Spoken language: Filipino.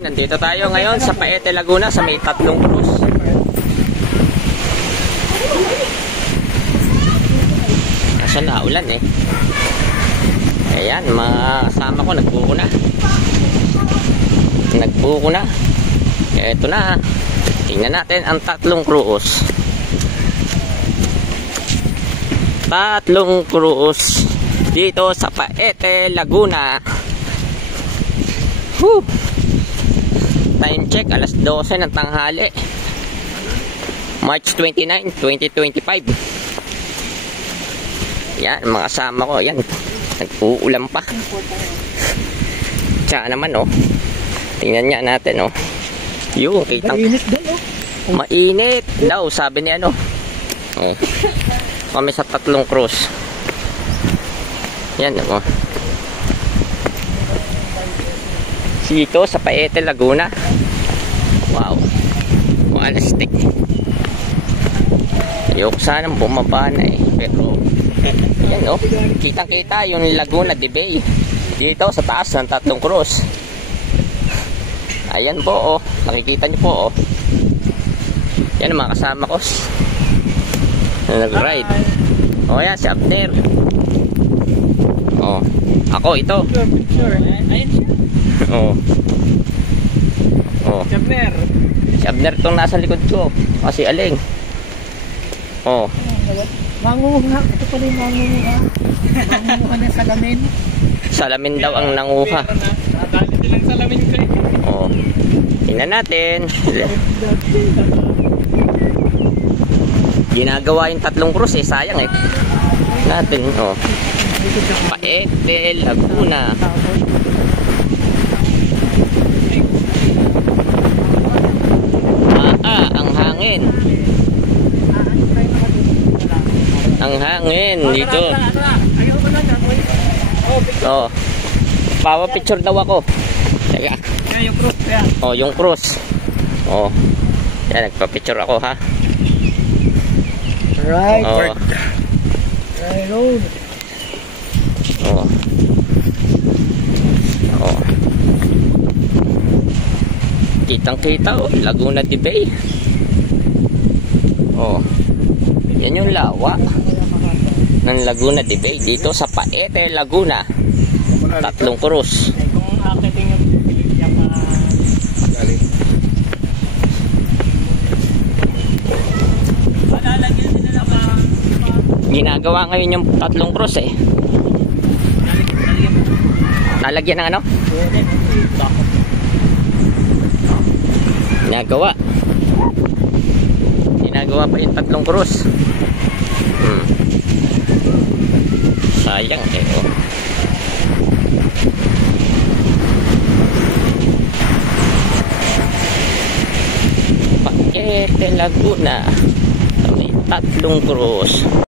Nandito tayo ngayon sa Paete, Laguna sa may Tatlong Cruz. Kaso na ulan eh. Ayan, mga kasama ko nagbuko na. Ito na. Tingnan natin ang Tatlong Cruz. Tatlong Cruz dito sa Paete, Laguna. Whew. Time check, alas 12 ng tanghali. March 29, 2025. Yan, mga kasama ko. Yan, nag-uulan pa. Tsaka naman, oh. Tingnan nga natin, oh. Yung, kitang... Mainit din, oh. Mainit daw, sabi ni ano. Oh. Kami sa Tatlong Cruz. Yan, oh. Dito sa Paete, Laguna. Wow. Malastik. Ayoko sanang bumaba na eh. Pero, yan oh. Kitang-kita yung Laguna de Bay. Dito sa taas ng Tatlong Cruz. Ayan po oh. Nakikita niyo po oh. Yan mga kasama ko. Nag-ride. O yan, si Abner. Oh. Ako ito. Ayun siya. Oh. Oh. Abner. Si Abner itong nasa likod ko. Kasi aling. Oh. Manguha. Ito pa rin manguha. Manguha na salamin. Salamin daw ang nanguha. Dali silang salamin ko eh. Oh. Tingnan natin. Ginagawa yung Tatlong Cruz eh. Sayang eh. Natin. Oh. Paete, Laguna. Ang hangin. Ang hangin dito. Oh. Pawa picture daw ako. Teka. Yung cross yan. Oh, yung cross. Oh. Yan, nagpa-picture ako ha. Right. Oh. Right road. Oh. Oh. Kitang-kita oh, Laguna de Bay. Oh. Yan yung lawa ng Laguna de Bay dito sa Paete, Laguna. Tatlong Cruz. Kung akitin yung ginagawa ngayon yung Tatlong Cruz eh. Nalagyan ng ano? Ginagawa pa yung Tatlong Cruz. Sayang eh oh. Paete, Laguna. May Tatlong Cruz.